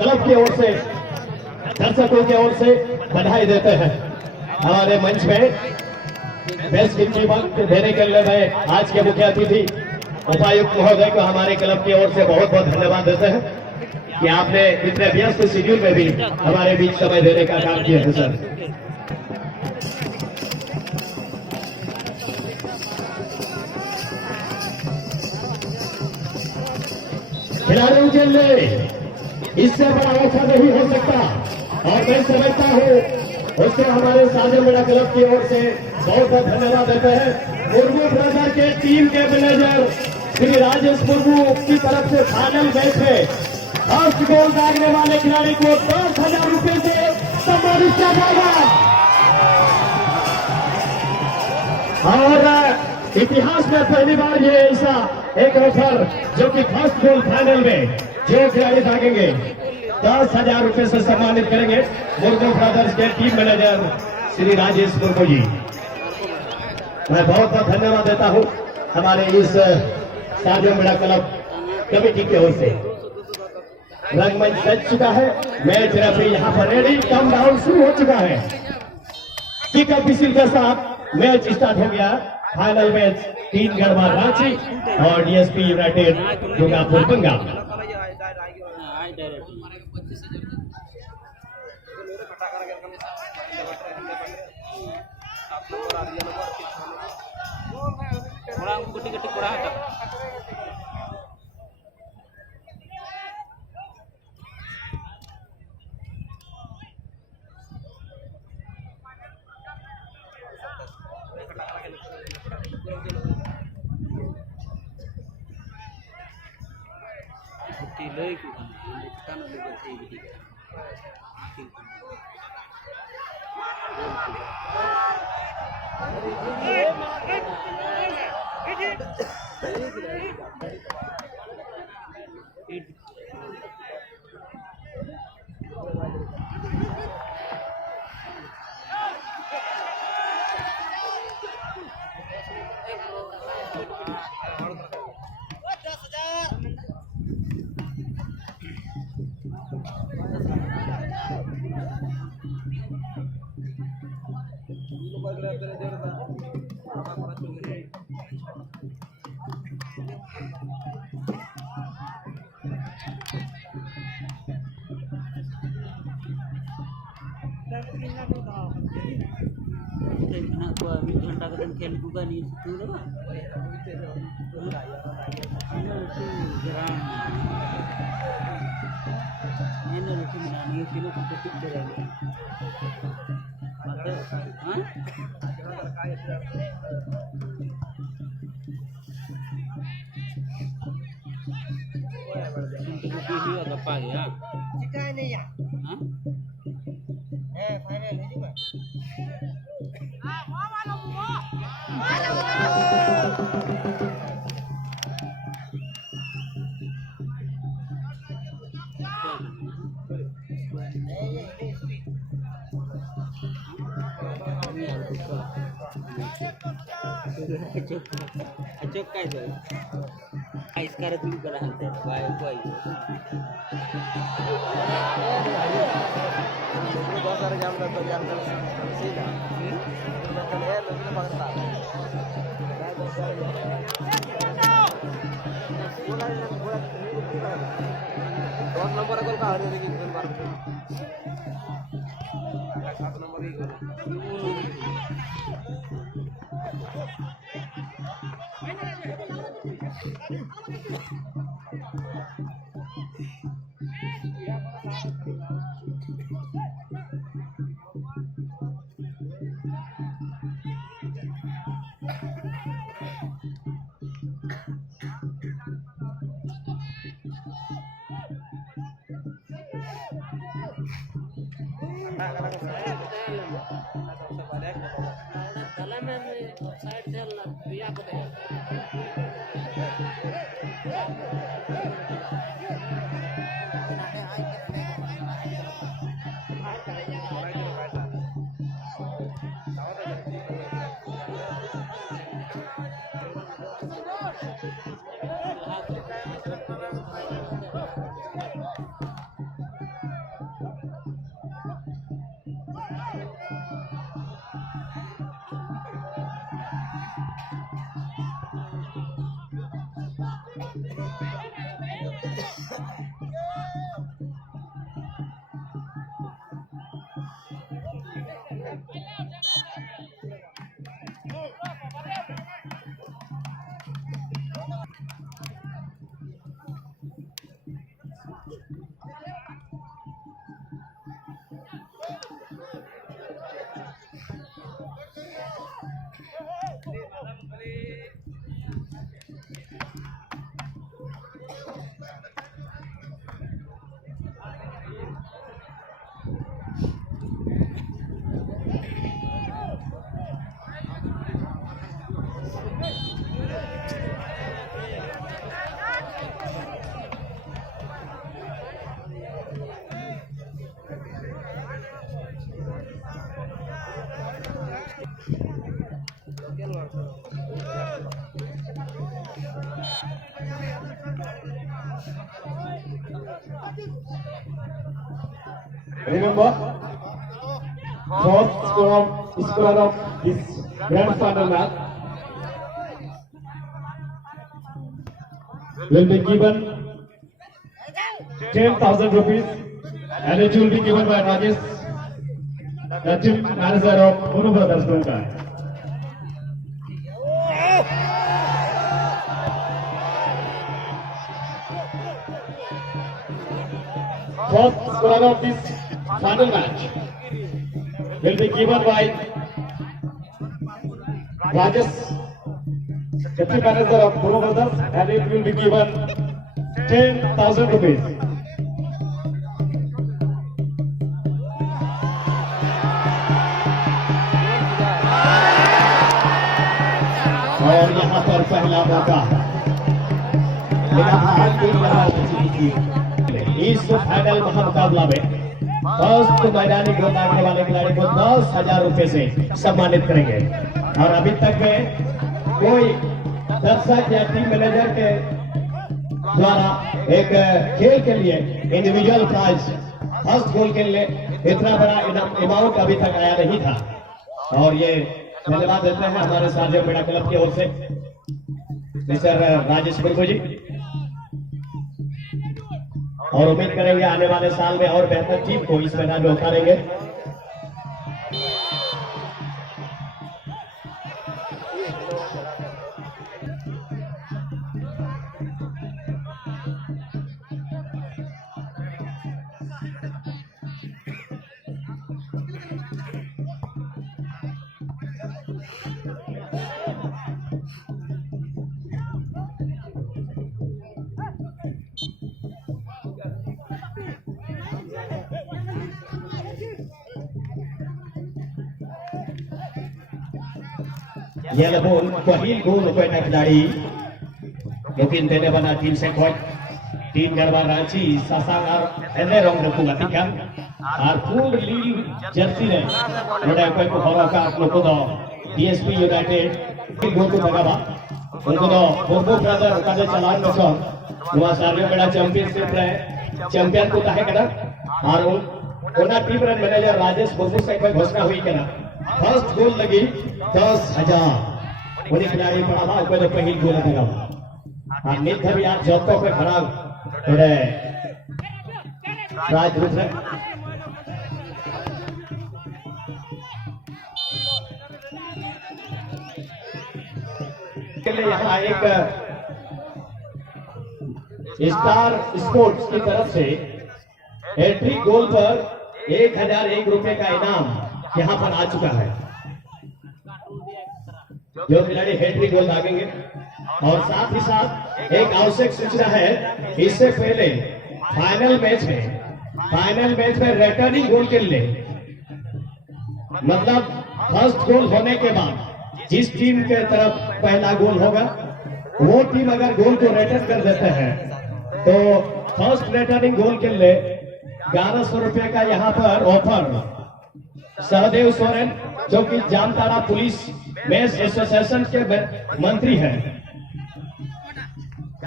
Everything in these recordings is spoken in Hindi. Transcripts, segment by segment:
क्लब की ओर से, दर्शकों की ओर से बधाई देते हैं। हमारे मंच में बेस्ट कीमत देने के लिए मैं आज के मुख्य अतिथि उपायुक्त महोदय को हमारे क्लब की ओर से बहुत बहुत धन्यवाद देते हैं कि आपने इतने व्यस्त शेड्यूल में भी हमारे बीच समय देने का काम किया है सर। खिलाड़ियों के लिए इससे बड़ा अवसर नहीं हो सकता और मैं समझता हूँ उसको हमारे साजन मेरा क्लब की ओर से बहुत बहुत धन्यवाद देते हैं। मुर्मू ब्रदर के टीम के मैनेजर श्री राजेश मुर्मू की तरफ से फाइनल मैच में फर्स्ट गोल दागने वाले खिलाड़ी को 10,000 रुपए से सम्मानित किया जाएगा और इतिहास में पहली बार ये ऐसा एक ऑफर जो कि फर्स्ट गोल फाइनल में जो खिलाड़ी दागेंगे 10,000 रुपए से सम्मानित करेंगे मुर्मू ब्रदर्स के टीम मैनेजर श्री राजेश मुर्मू जी। मैं बहुत बहुत धन्यवाद देता हूं हमारे इस साजन मेरा क्लब कमेटी की ओर से। रंगमंच सज चुका है, मैच रेफरी यहाँ पर रेडी, कम डाउन शुरू हो चुका है। किकअप विसिल के साथ मैच स्टार्ट हो गया। फाइनल मैच 3 गढ़वा रांची और डीएसपी यूनाइटेड दुर्गापुर बंगा। अचोक काय झालं काहीच करत मी करा हलतात बाय दोन नंबर का हर Remember, fourth scorer of this grand final match will be given 10,000 rupees, and it will be given by Rajesh, the team manager of Guru Brothers Gonka. Fourth scorer of this final match will be given by Rajesh, deputy manager of Guru Brothers, and it will be given 10,000 rupees. और यहाँ पर पहला मौका इस फाइनल महामुकाबला में फर्स्ट मैदानी गोल दागने वाले खिलाड़ी को 10,000 रुपए से सम्मानित करेंगे। और अभी तक में कोई दर्शक या टीम मैनेजर के द्वारा एक खेल के लिए इंडिविजुअल प्राइज फर्स्ट गोल के लिए इतना बड़ा अमाउंट अभी तक आया नहीं था। और ये धन्यवाद देते हैं हमारे साजिया पेड़ा क्लब की ओर से मिस्टर राजेश मुर्मू जी, और उम्मीद करेंगे आने वाले साल में और बेहतर टीम को इस मैदान में उतारेंगे। Yellow ball, पहिल गोल पहला खिलाड़ी लेकिन देने वाला टीम से कोई टीम गरबा रांची सासांग और एने रंग रखूंगा ठीक है। और फुल लीड जर्सी ने बड़ा कोई को हवा का आप लोगों को डीएसपी यूनाइटेड फिर गोल को लगावा उनको तो बोर्बो ब्रदर का जो चलान में सो वहाँ सारे बड़ा चैंपियनशिप रहे चैंपियन को ताहे करा। और उनका टीम रन मैनेजर राजेश बोर्बो से कोई घोषणा हुई करा फर्स्ट गोल लगी 10,000 उन्हें खिलाड़ी पड़ा था कोई तो पहिल गोल लगा। और नित्य भी आज जॉब पे खड़ा थोड़े राजरुद्र के लिए यहाँ एक स्टार स्पोर्ट्स की तरफ से हैट्रिक गोल पर 1,001 रुपए का इनाम यहाँ पर आ चुका है। जो खिलाड़ी हैट्रिक गोल दागेंगे और साथ ही साथ एक आवश्यक सूचना है इससे पहले फाइनल मैच में रिटर्निंग गोल के लिए मतलब फर्स्ट गोल होने के बाद जिस टीम के तरफ पहला गोल होगा वो टीम अगर गोल को रिटर्न कर देते हैं तो फर्स्ट रिटर्निंग गोल के लिए 1100 रुपए का यहाँ पर ऑफर सहदेव सोरेन जो कि जामताड़ा पुलिस मेस एसोसिएशन के मंत्री हैं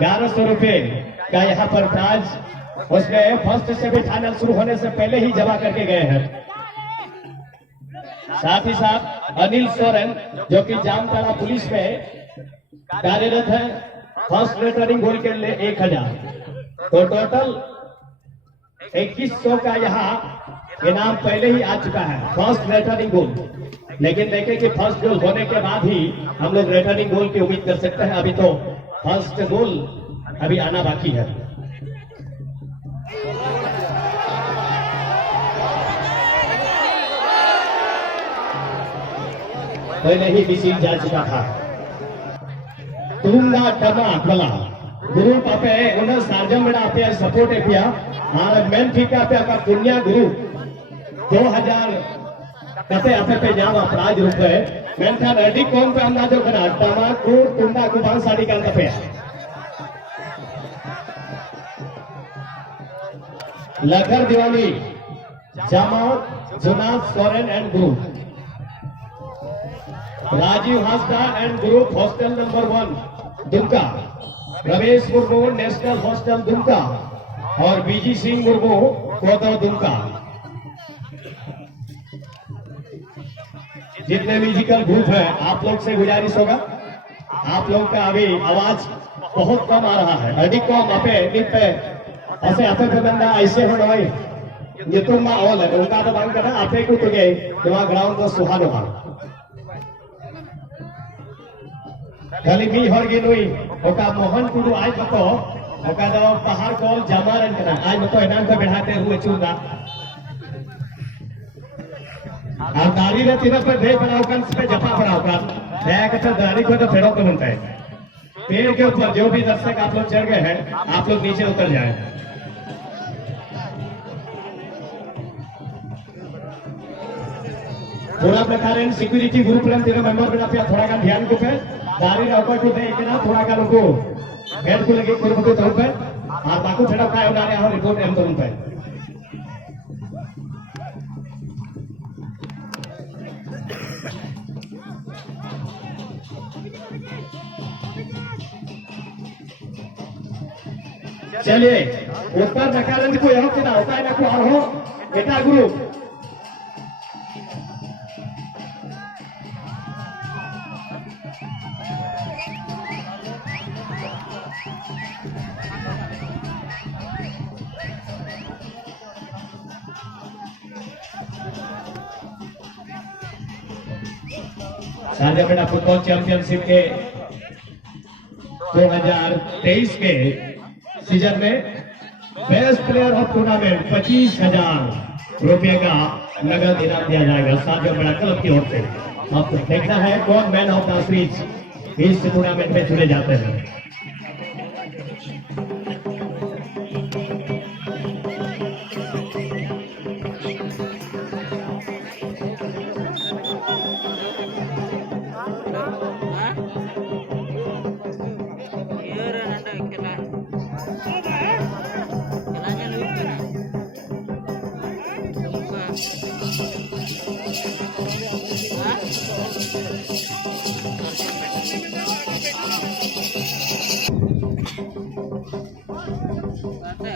1100 रुपए का यहाँ पर प्राइज उसमें फर्स्ट सेमीफाइनल शुरू होने से पहले ही जमा करके गए हैं। साथ ही साथ अनिल सोरेन जो कि जामताड़ा पुलिस में कार्यरत है फर्स्ट रिटर्निंग गोल के लिए 1,000 तो टोटल 2100 का यहाँ इनाम पहले ही आ चुका है फर्स्ट रिटर्निंग गोल। लेकिन देखें कि फर्स्ट गोल होने के बाद ही हम लोग रिटर्निंग गोल की उम्मीद कर सकते हैं। अभी तो फर्स्ट गोल अभी आना बाकी है। पहले ही डिसीज जा चुका था तुंगा टमा कला ग्रुप आपे उन्हें सार्जम में आपे सपोर्ट है पिया और मेन ठीक है आपे का दुनिया ग्रुप 2000 कते आपे पे जाम अपराध रूप है मेन था रेडी कौन पे अंदाजो करा टमा को तुंगा को बांग साड़ी का पे लखर दीवानी जमात जुनाद Soren and group Rajiv Hasda and group hostel number 1 Dumka Ramesh Murmu national hostel Dumka और बीजी सिंह मुर्मू कोतो दुमका। जितने म्यूजिकल ग्रुप है आप लोग से गुजारिश होगा, आप लोग का अभी आवाज बहुत कम आ रहा है, अधिक कम आपे नित पे ऐसे आपे पे बंदा ऐसे हो रहा है ये तो माँ ऑल है उनका तो बांग करना आपे को तो गए जहाँ ग्राउंड तो सुहानो हाल खाली मी हर गे नुई ओका मोहन कुडू आज बतो ओका दो पहाड़ कोल जमारन करना आज बतो इनाम से बढ़ाते हुए चूंगा और दारी ने तीनों पर दे बनाओ कर पे जपा बनाओ कर दया करते दारी को तो फेड़ो को बनता है पेड़ के ऊपर जो भी दर्शक आप लोग चढ़ गए हैं आप लोग नीचे उतर जाए। पूरा प्रकार सिक्योरिटी ग्रुप रन तीनों मेंबर बना पे थोड़ा का ध्यान को पे दारी रखो को दे इतना थोड़ा का लोगो हेड को लगे कोई बतो तो पे और बाकू फेड़ो का उड़ाने और रिपोर्ट एम तो पे चलिए ऊपर नकारण को यह किना होता है ना को और हो बेटा ग्रुप साझापेड़ा फुटबॉल चैंपियनशिप के 2023 के सीजन में बेस्ट प्लेयर ऑफ टूर्नामेंट 25,000 रुपए का नगद इनाम दिया जाएगा साझापेड़ा क्लब की ओर से। अब देखना है कौन मैन ऑफ द सीरीज इस टूर्नामेंट में चुने जाते हैं।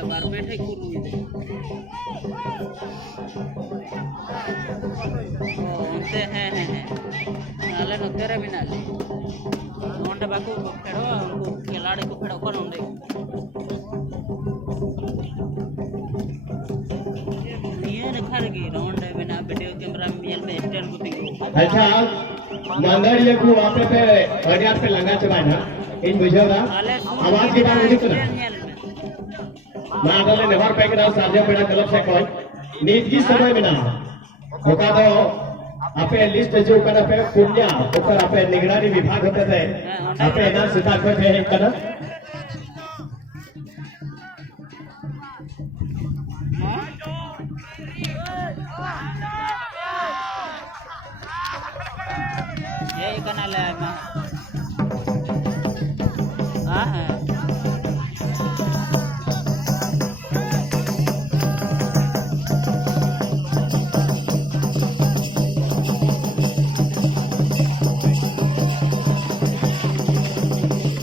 बारपेट है कुरू ಇದೆ अंते है नाले नोतेरे भी नाले नोंडे बाकू फेड़ो उनको खिलाड़ी को फेड़ो कौन उंडे ये नखरगी नोंडे बिना वीडियो कैमरा मेल में स्टैंड को दिखो अच्छा मंदर ये को आपे पे हरियाणा पे लंगा चबाए ना इन बुझेगा आवाज के बारे में कुछ ना डाले नेवर पे के साझा पेड़ा क्लब से कोई नीत की समय में ना होगा तो आपे लिस्ट जो करना पे पुण्य ऊपर आपे निगरानी विभाग होते थे आपे इधर सितार को थे एक करना ये करना ले हाँ